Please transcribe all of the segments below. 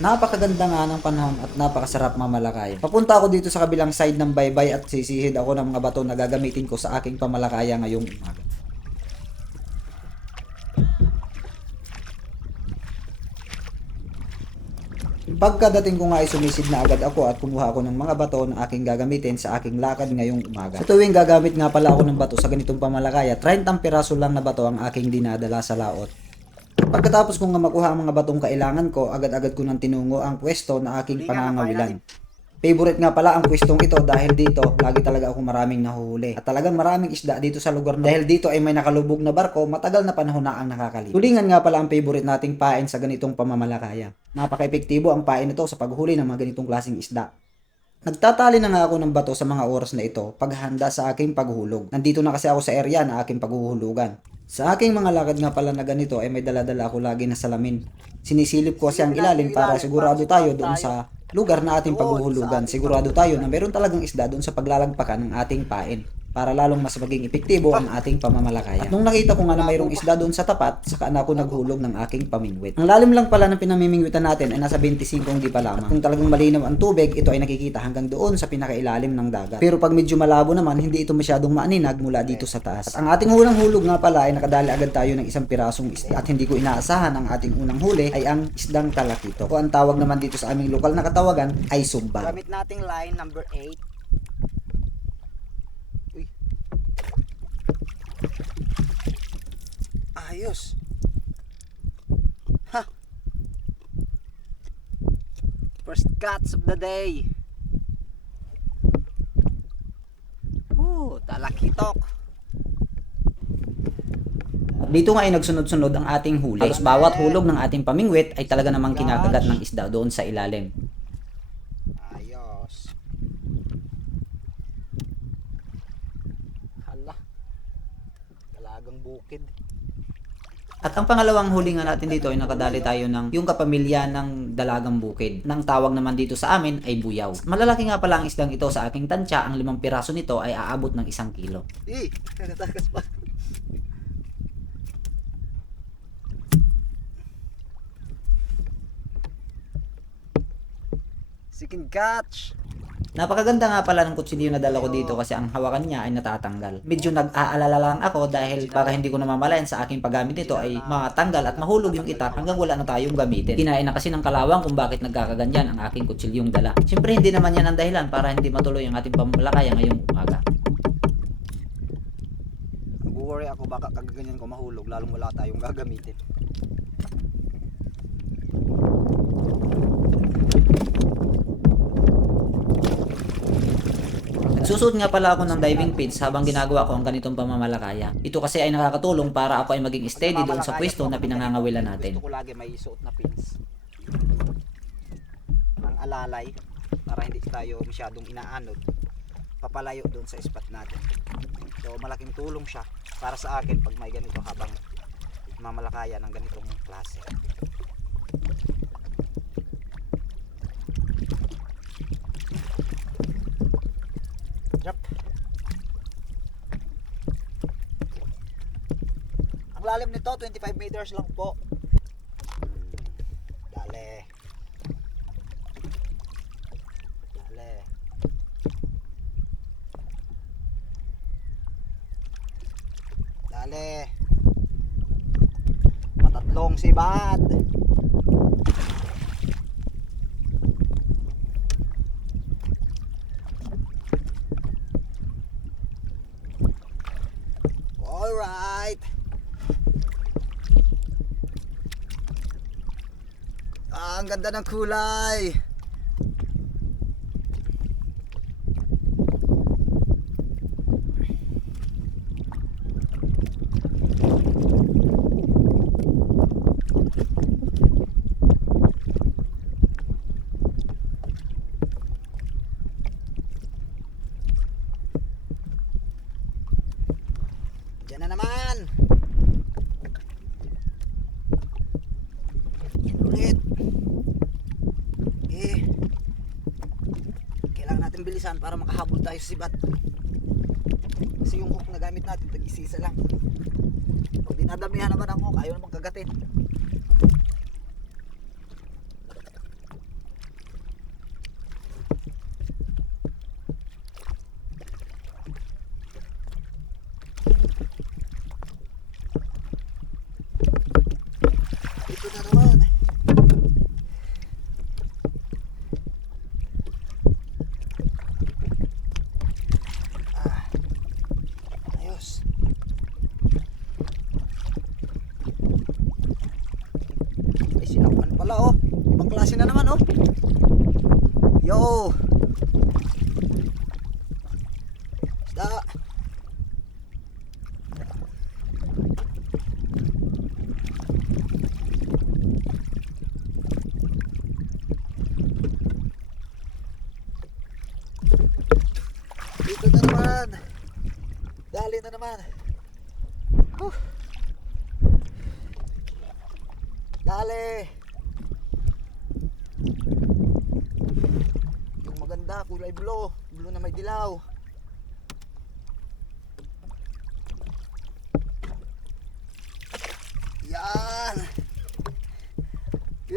Napakaganda nga ng panahon at napakasarap mamalakaya. Papunta ako dito sa kabilang side ng baybay at sisihid ako ng mga bato na gagamitin ko sa aking pamalakaya ngayong umaga. Pagkadating ko nga ay sumisid na agad ako at kumuha ako ng mga bato na aking gagamitin sa aking lakad ngayong umaga. Sa tuwing gagamit nga pala ako ng bato sa ganitong pamalakaya, 30 piraso lang na bato ang aking dinadala sa laot. Pagkatapos kong nga makuha ang mga batong kailangan ko, agad-agad ko nang tinungo ang pwesto na aking pangangawilan. Favorite nga pala ang pwestong ito dahil dito, lagi talaga ako maraming nahuhuli. At talagang maraming isda dito sa lugar na dahil dito ay may nakalubog na barko, matagal na panahon na ang nakakalimutan. Tulingan nga pala ang favorite nating pain sa ganitong pamamalakaya. Napaka-epektibo ang pain nito sa paghuli ng mga ganitong klaseng isda. Nagtatali na nga ako ng bato sa mga oras na ito paghanda sa aking paghulog. Nandito na kasi ako sa area na aking paghuhulugan. Sa aking mga lakad nga pala na ganito ay may daladala ako lagi na salamin. Sinisilip ko kasi ang ilalim para sigurado tayo doon sa lugar na ating paghuhulugan. Sigurado tayo na meron talagang isda doon sa paglalagpakan ng ating pain para lalong mas maging epektibo ang ating pamamalakaya. At nung nakita ko nga na mayroong isda doon sa tapat, saka na ako naghulog ng aking pamingwit. Ang lalim lang pala ng pinamimingwitan natin ay nasa 25 di pa lamang. Kung talagang malinaw ang tubig, ito ay nakikita hanggang doon sa pinakailalim ng dagat. Pero pag medyo malabo naman, hindi ito masyadong maaninag mula dito sa taas. At ang ating unang hulog nga pala ay nakadali agad tayo ng isang pirasong isda. At hindi ko inaasahan ang ating unang huli ay ang isdang talakito. O ang tawag naman dito sa aming lokal na katawagan ay sumbag. Gamit nating line number 8. Uy. Ayos. Ha. First cuts of the day. Ooh, talakitok. Dito nga ay nagsunod-sunod ang ating huli. Halos bawat hulog ng ating pamingwit ay talaga namang kinakagat ng isda doon sa ilalim. Ayos. Hala. Talagang bukid. At ang pangalawang huli nga natin dito ay nakadali tayo ng yung kapamilya ng dalagang bukid. Nang tawag naman dito sa amin ay buyaw. Malalaki nga pala ang isdang ito sa aking tansya. Ang limang piraso nito ay aabot ng isang kilo. Eh, nakatakas pa. Second catch. Napakaganda nga pala ng kutsilyo na dala ko dito kasi ang hawakan niya ay natatanggal. Medyo nag-aalala lang ako dahil baka hindi ko namamalayan sa aking paggamit nito ay matanggal at mahulog yung itak hanggang wala na tayong gamitin. Kinain na kasi ng kalawang kung bakit nagkakaganyan ang aking kutsilyong dala. Siyempre hindi naman yan ang dahilan para hindi matuloy ang ating pamamalakaya ngayong umaga. Nag-worry ako baka kagaganyan ko mahulog lalong wala tayong gagamitin. Nagsusuot nga pala ako ng diving pins habang ginagawa ko ang ganitong pamamalakaya. Ito kasi ay nakakatulong para ako ay maging steady doon sa pwesto na pinangangawilan natin. Gusto ko lagi may suot na pins. Ang alalay para hindi tayo masyadong inaanod. Papalayo doon sa spot natin. So malaking tulong siya para sa akin pag may ganito habang mamalakaya ng ganitong klase. Yup. Ang lalim nito 25 meters lang po. Dale. Dale. Dale. Matatlong sibad. Alright. Ah, ang ganda ng kulay. Diyan na naman. Yan ulit. Eh. Kailangan natin bilisan para makahabol tayo sa sibat. Kasi yung hook na gamit natin, tag-isisa lang. Pag dinadamihan naman ang hook, ayaw naman kagatin. Wala oh. Ibang oh. Yo. Isda. Dito na naman. Dali na naman. Huh. Dali. Yung maganda, kulay blue. Blue na may dilaw. Yan. Yoo. Oops. Dulas ng line. Ah. Uhuhuy. Hmm,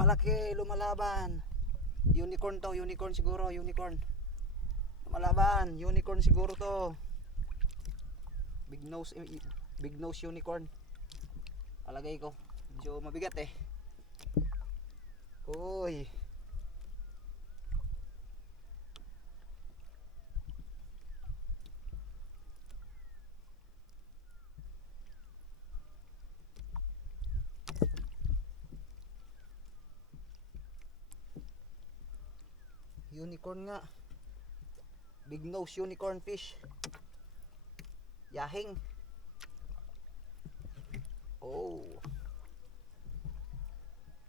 Malaki, lumalaban. Unicorn to, unicorn siguro, unicorn. Lumalaban, unicorn siguro to. Big nose, eh, big nose unicorn. Palagay ko. Medyo mabigat eh. Uy. Unicorn nga. Big nose unicorn fish. Yahing. Oh.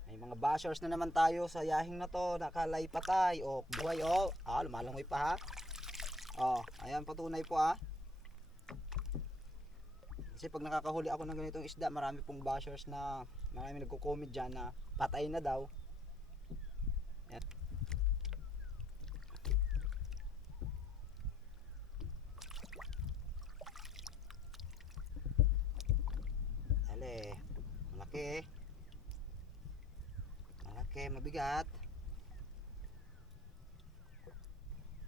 May mga bashers na naman tayo sa yahing na to. Nakalay patay. O, buhay o. Ah, lumalangoy pa ha. Oh, ayan patunay po ah. Kasi pag nakakahuli ako ng ganitong isda, marami pong bashers na marami nagko-comment dyan na patay na daw. Yan. Dali. Malaki. Malaki, mabigat.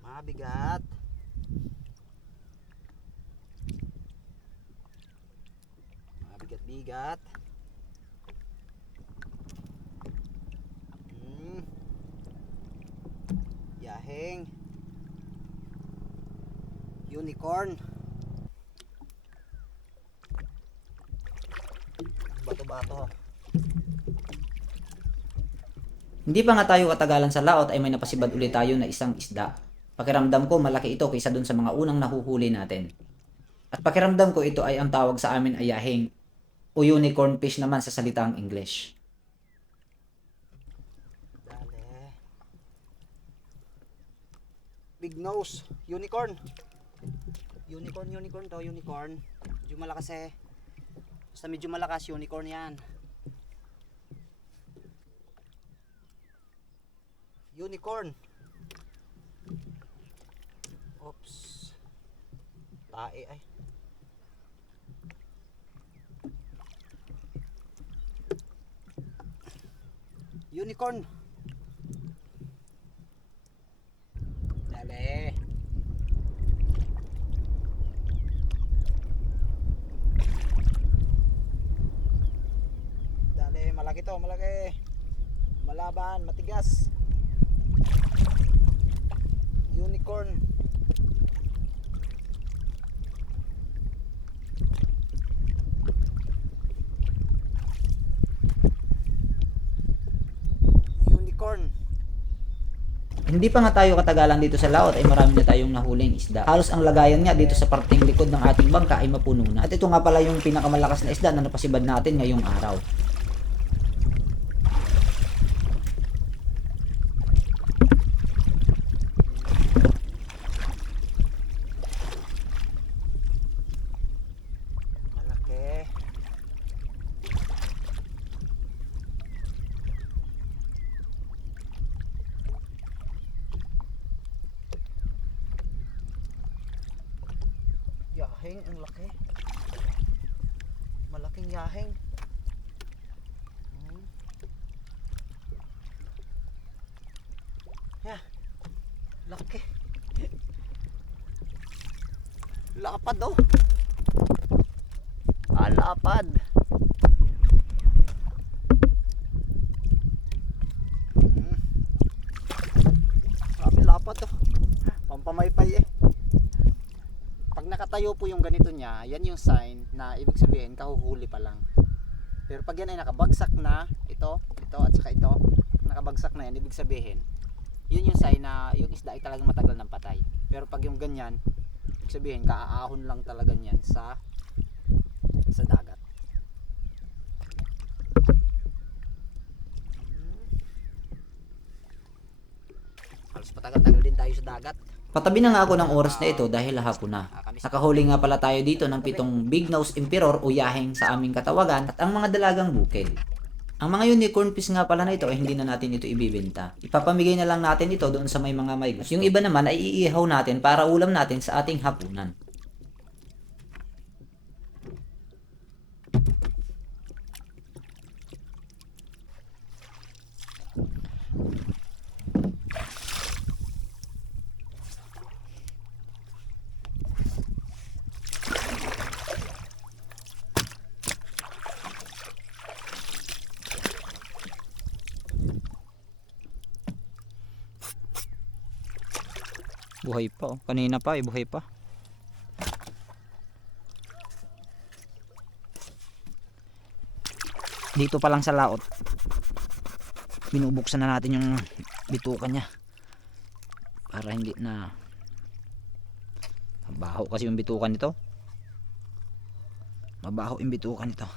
Mabigat. Mabigat-bigat. Hmm. Yaheng. Unicorn. Bato-bato. Hindi pa nga tayo katagalan sa laot ay may napasibad ulit tayo na isang isda. Pakiramdam ko malaki ito kaysa dun sa mga unang nahuhuli natin. At pakiramdam ko ito ay ang tawag sa amin ay yahing o unicorn fish naman sa salitang English. Dali. Big nose. Unicorn. Unicorn, unicorn to. Unicorn. Medyo malakas eh. Basta medyo malakas, unicorn yan. Unicorn. Oops. Tae ay. Unicorn. Dali. Dali, malaki to, malaki. Malaban, matigas. Unicorn. Unicorn. Hindi pa nga tayo katagalan dito sa laot ay marami na tayong nahuling isda. Halos ang lagayan nga dito sa parting likod ng ating bangka ay mapuno na. At ito nga pala yung pinakamalakas na isda na napasibad natin ngayong araw. Yaheng, ang laki. Malaking yaheng. Hmm. Yeah. Laki. Lapad oh. Ah. Nakatayo po yung ganito niya, yan yung sign na ibig sabihin kahuhuli pa lang. Pero pag yan ay nakabagsak na, ito, ito at saka ito, nakabagsak na yan, ibig sabihin, yun yung sign na yung isda ay talagang matagal ng patay. Pero pag yung ganyan, ibig sabihin, kaaahon lang talaga niyan sa sa dagat. Halos patagal-tagal din tayo sa dagat. Patabi na nga ako ng oras na ito dahil hapon na. Nakahuli nga pala tayo dito ng pitong big nose emperor o yaheng sa aming katawagan at ang mga dalagang bukid. Ang mga unicorn fish nga pala na ito ay hindi na natin ito ibibenta. Ipapamigay na lang natin ito doon sa may mga may gusto. Yung iba naman ay iihaw natin para ulam natin sa ating hapunan. Buhay pa oh. Kanina pa eh, buhay pa. Dito pa lang sa laot. Binubuksan na natin yung bitukan niya. Para hindi na mabaho kasi yung bitukan nito. Mabaho yung bitukan nito.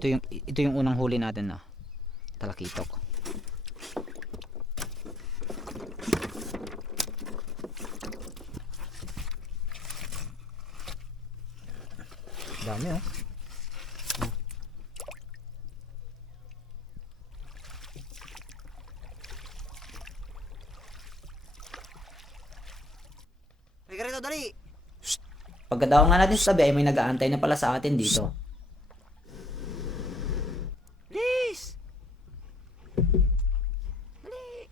Ito. Yung ito yung unang huli natin na talakitok. Dami oh. Dali! Pagkadaw nga natin sa tabi ay may nag-aantay na pala sa atin dito. Please! Dali!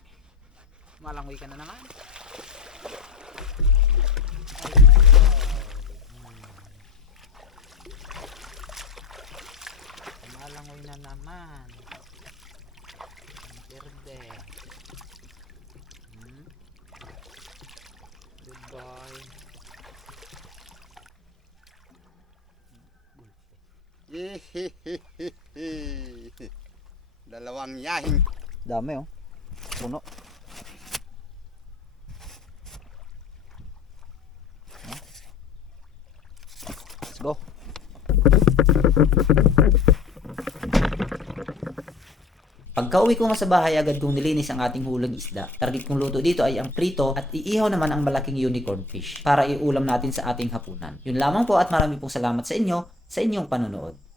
Malangoy ka na naman. Ay, my God. Hmm. Malangoy na naman. Berde. Hmm? Goodbye. Dalawang yahing. Dami oh. Puno. Let's go. Pagka-uwi ko nga sa bahay, agad kong nilinis ang ating hulang isda. Target kong luto dito ay ang prito at iihaw naman ang malaking unicorn fish para iulam natin sa ating hapunan. Yun lamang po at marami pong salamat sa inyo sa inyong panonood.